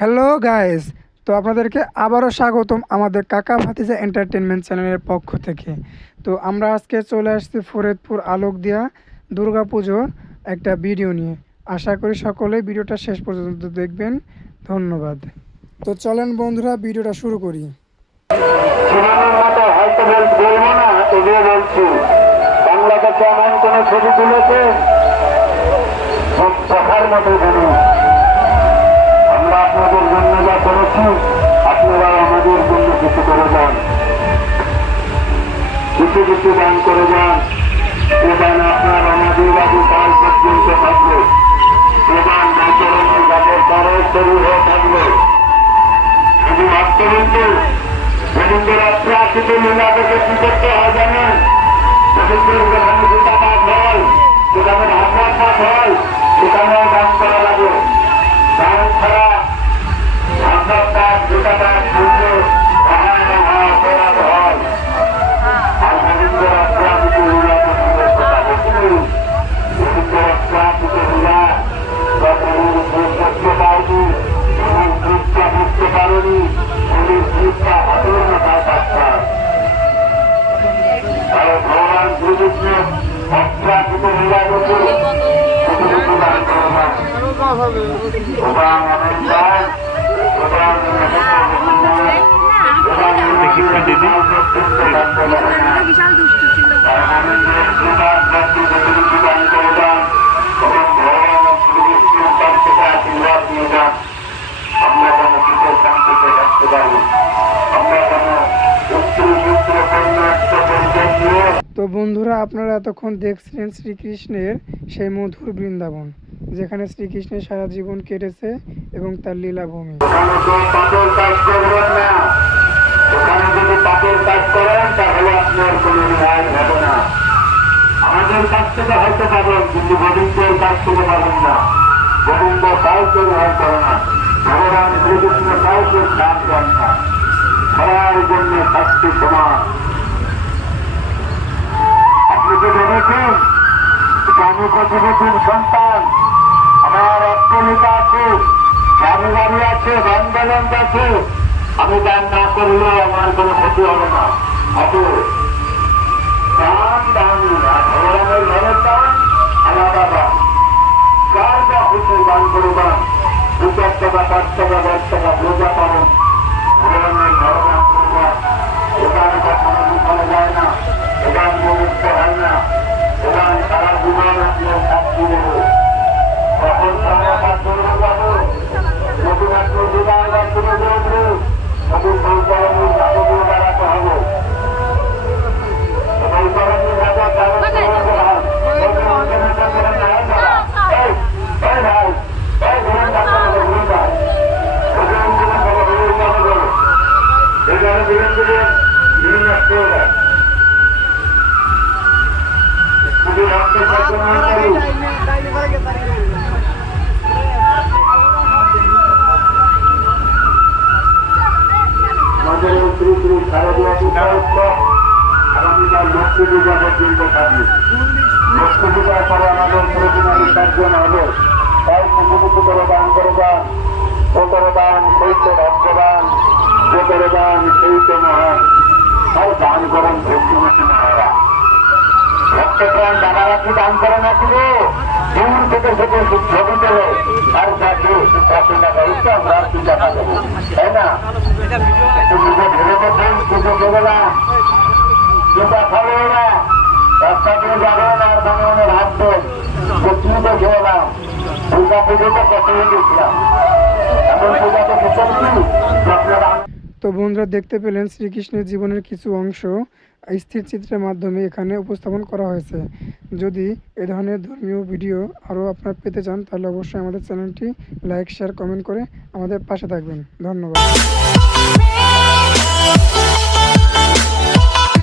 Hello guys, তো আপনাদেরকে আবারও স্বাগতম আমাদের কাকা ভাতিজা এন্টারটেনমেন্ট চ্যানেলের পক্ষ থেকে। তো আমরা আজকে চলে আসছি ফরিদপুর আলোকদিয়া দুর্গাপুজোর একটা ভিডিও নিয়ে। আশা করি সকলেই ভিডিওটা শেষ পর্যন্ত দেখবেন। ধন্যবাদ। তো চলেন বন্ধুরা, ভিডিওটা শুরু করি। সিনেমার মতো হয়তো বলবো না, এগিয়ে বলছি বাংলাদেশে এমন কোন ছবি তুলেছে দেখার মতো জিনিস। আমরা আপনাদের জন্য যা করেছি, আপনারা আমাদের জন্য কিছু করে যান, কিছু কিছু দান করে যান। এ দান আপনার আমাদের আগে কাল পর্যন্ত থাকবে। এ দান বৈতরণের গাছের পরে শুরু হয়ে থাকবে। শুধু ভাবতে কিন্তু রবীন্দ্রনাথ আসিতে লীলা থেকে কি করতে হয় জানেন? রবীন্দ্রের যেখানে গীতা পাঠ হয়, যেখানে ভাগবত পাঠ হয়, সেখানেও গান করা লাগে। গান ছাড়া ভাগবত পাঠ, গীতা পাঠ শুনলে অপরাধ হয়। আর রবীন্দ্রনাথ আসিতে লীলা পছন্দের কথা বলছি। রবীন্দ্রনাথ আসিতে লীলা করতে পারেনি, বুঝতে পারেনি, ভগবান শ্রীকৃষ্ণ অপ্রাকৃত লীলা করতে বিশাল দুষ্ট ছিল। আশীর্বাদ নিয়ে যান। আমরা যেন শীতের শান্তিতে রাখতে পারি, আমরা যেন তো বন্ধুরা, আপনারা এতক্ষণ দেখছিলেন শ্রীকৃষ্ণের সেই মধুর বৃন্দাবন, যেখানে শ্রীকৃষ্ণের সারা জীবন কেটেছে এবং তার লীলাভূমি। পাপের কাজ করবেন না, ওখানে যদি পাপের কাজ করেন তাহলে আপনার কোনো ন্যায় হবে না। আমাদের কাছ থেকে হয়তো পাবেন, কিন্তু গোবিন্দের কাছ থেকে পাবেন না। গোবিন্দ কাউকে ন্যায় করে না, ভগবান শ্রীকৃষ্ণ কাউকে ছাড় দেন না। সবার জন্য শাস্তি সমান। আপনি তো দেখেছেন, আমি প্রতিবেদীর সন্তান, আমার অর্থনীতি আছে, গাড়ি গাড়ি আছে, ব্যাংক আছে। আমি দান না করলে আমার কোনো ক্ষতি হবে না। দান দানই না, ভগবানের ঘরের দান আলাদা দান। যার যা খুশি দান করে দান। 2-4 টাকা, 5 টাকা, 10 টাকা বোঝা পাবেন। ভগবানের ঘরে দান করে দান। এখানে কখনো বিফলে যায় না, এখান মুক্ত হয় না। এখান সারা জীবন আপনার শাস্তি দেবে। তখন সারা চলে যাবো, নতুন আপনার জীবন চলে যাবে, নতুন বৈতরণীর ভাবে দিয়ে দাঁড়াতে হবে। বৈতরণীর ভাবে দাঁড়াতে আগামীকাল লক্ষ্মী পূজা পর্যন্ত থাকবে। লক্ষ্মী পূজার পরে আমাদের প্রতিদিন বিসর্জন হবে। তাই কিছু কিছু করে দান করে যান। ও করে দান সেই তো ভগবান, যে করে দান সেই তো মহান। তাই দান করেন ভক্তিমতী মহারা। ভক্তপ্রাণ দাদারা কি দান করে না ছিল? দূর থেকে থেকে ছবি তোলে, তার কাছে 100 টাকা উঠছে, আমরা 2 টাকা দেবো, তাই না? নিজে ভেবে দেখেন, পুজো দেবে না, যেটা খাবে না, রাস্তা দিয়ে যাবেন আর বাংলাদেশ হাঁটবেন, পৃথিবীতে খেলাম। দুর্গা পুজোতে কতই দেখলাম, এমন পূজাতে খেতে আপনারা। তো বন্ধুরা, দেখতে পেলেন শ্রীকৃষ্ণের জীবনের কিছু অংশ স্থির চিত্রের মাধ্যমে এখানে উপস্থাপন করা হয়েছে। যদি এ ধরনের ধর্মীয় ভিডিও আরও আপনারা পেতে চান, তাহলে অবশ্যই আমাদের চ্যানেলটি লাইক, শেয়ার, কমেন্ট করে আমাদের পাশে থাকবেন। ধন্যবাদ।